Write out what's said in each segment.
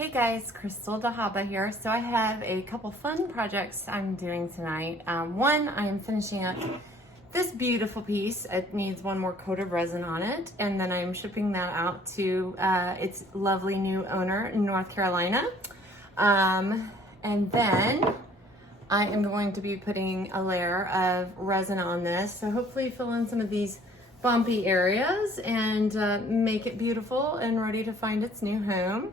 Hey guys, Crystal Dahaba here. So I have a couple fun projects I'm doing tonight. One, I am finishing up this beautiful piece. It needs one more coat of resin on it, and then I'm shipping that out to its lovely new owner in North Carolina. And then I am going to be putting a layer of resin on this, so hopefully fill in some of these bumpy areas and make it beautiful and ready to find its new home.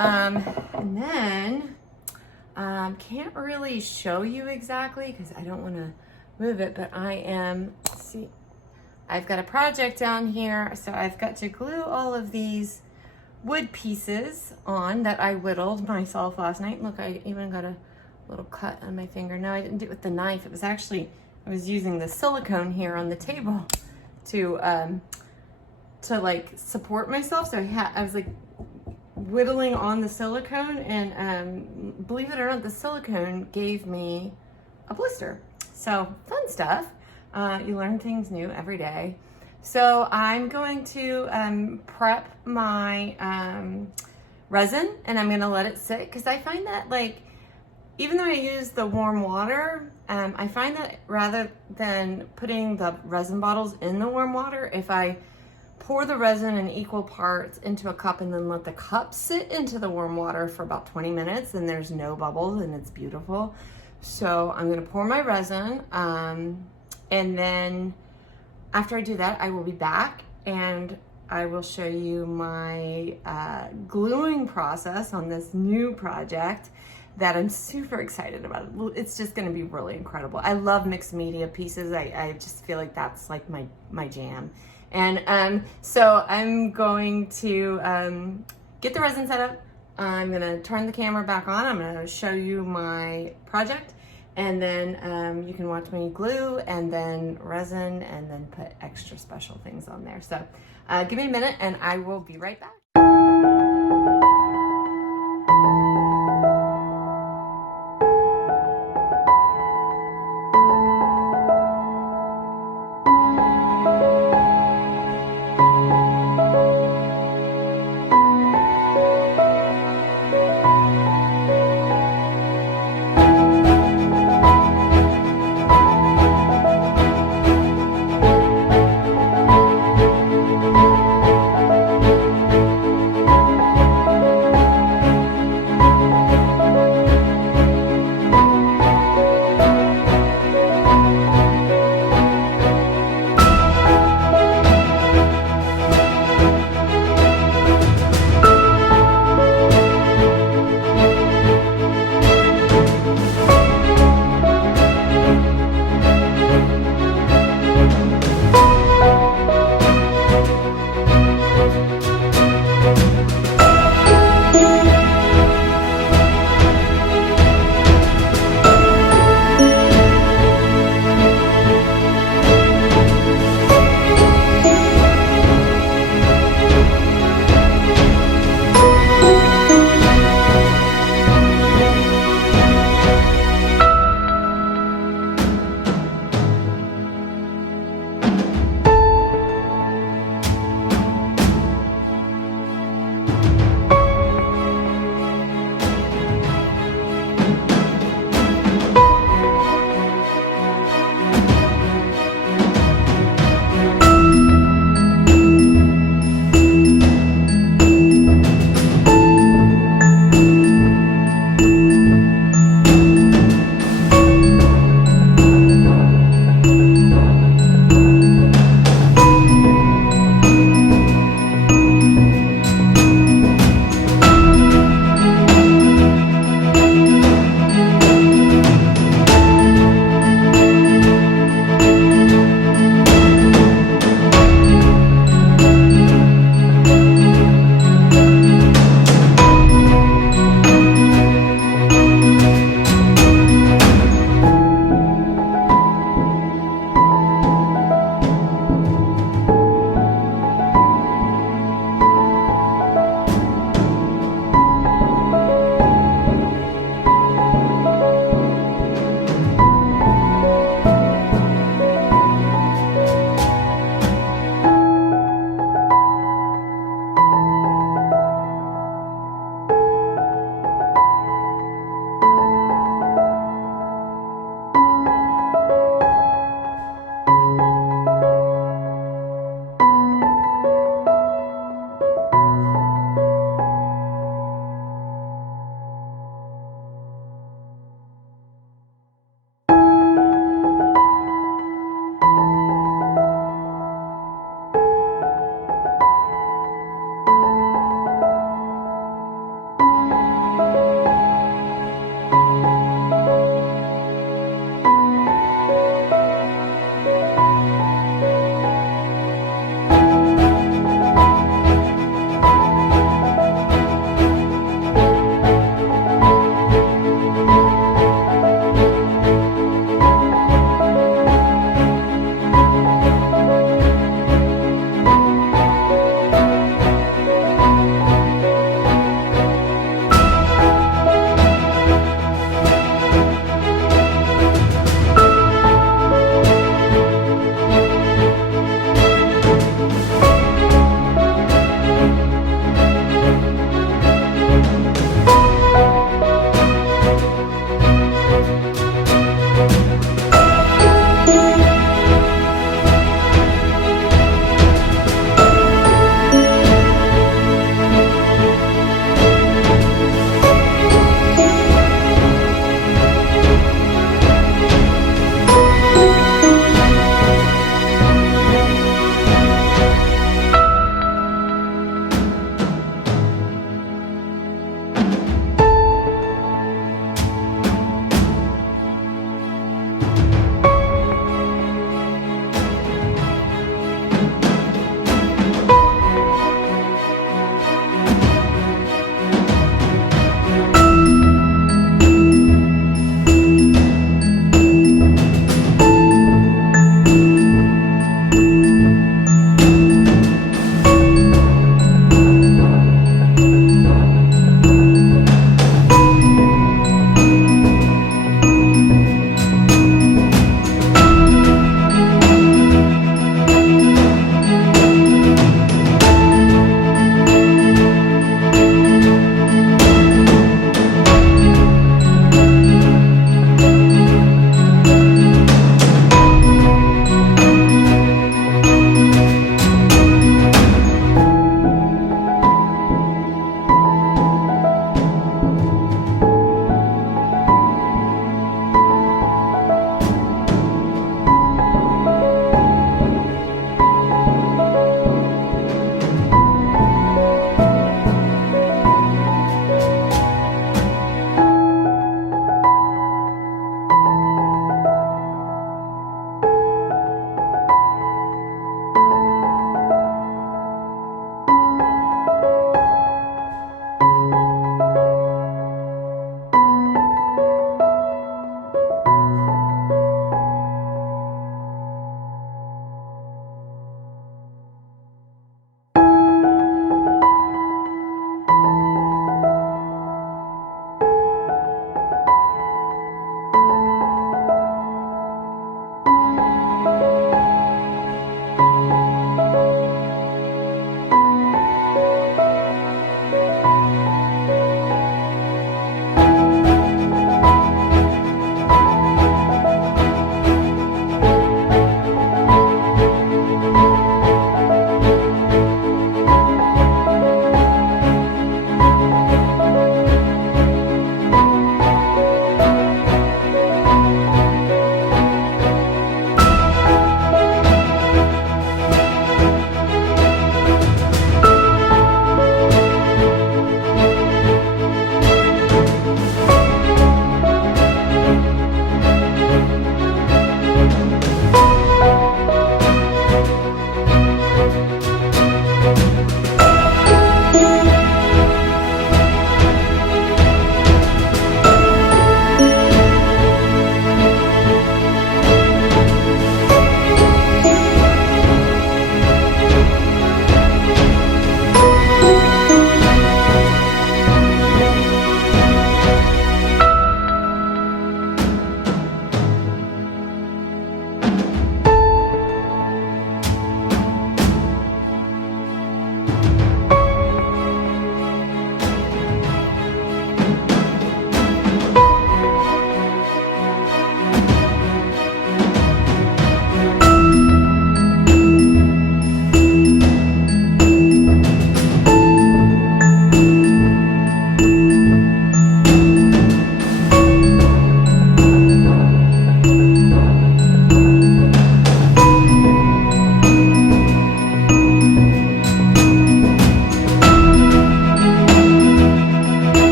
And then, can't really show you exactly because I don't want to move it, but I've got a project down here. So I've got to glue all of these wood pieces on that I whittled myself last night. Look, I even got a little cut on my finger. No, I didn't do it with the knife. It was actually, I was using the silicone here on the table to like support myself. So I was like whittling on the silicone, and believe it or not, the silicone gave me a blister. So fun stuff. You learn things new every day. So I'm going to prep my resin, and I'm gonna let it sit because I find that, like, even though I use the warm water, I find that rather than putting the resin bottles in the warm water, if I pour the resin in equal parts into a cup and then let the cup sit into the warm water for about 20 minutes, then there's no bubbles and it's beautiful. So I'm gonna pour my resin, and then after I do that, I will be back and I will show you my gluing process on this new project that I'm super excited about. It's just gonna be really incredible. I love mixed media pieces. I just feel like that's like my jam. And so I'm going to get the resin set up. I'm gonna turn the camera back on. I'm gonna show you my project, and then you can watch me glue and then resin and then put extra special things on there. So give me a minute and I will be right back.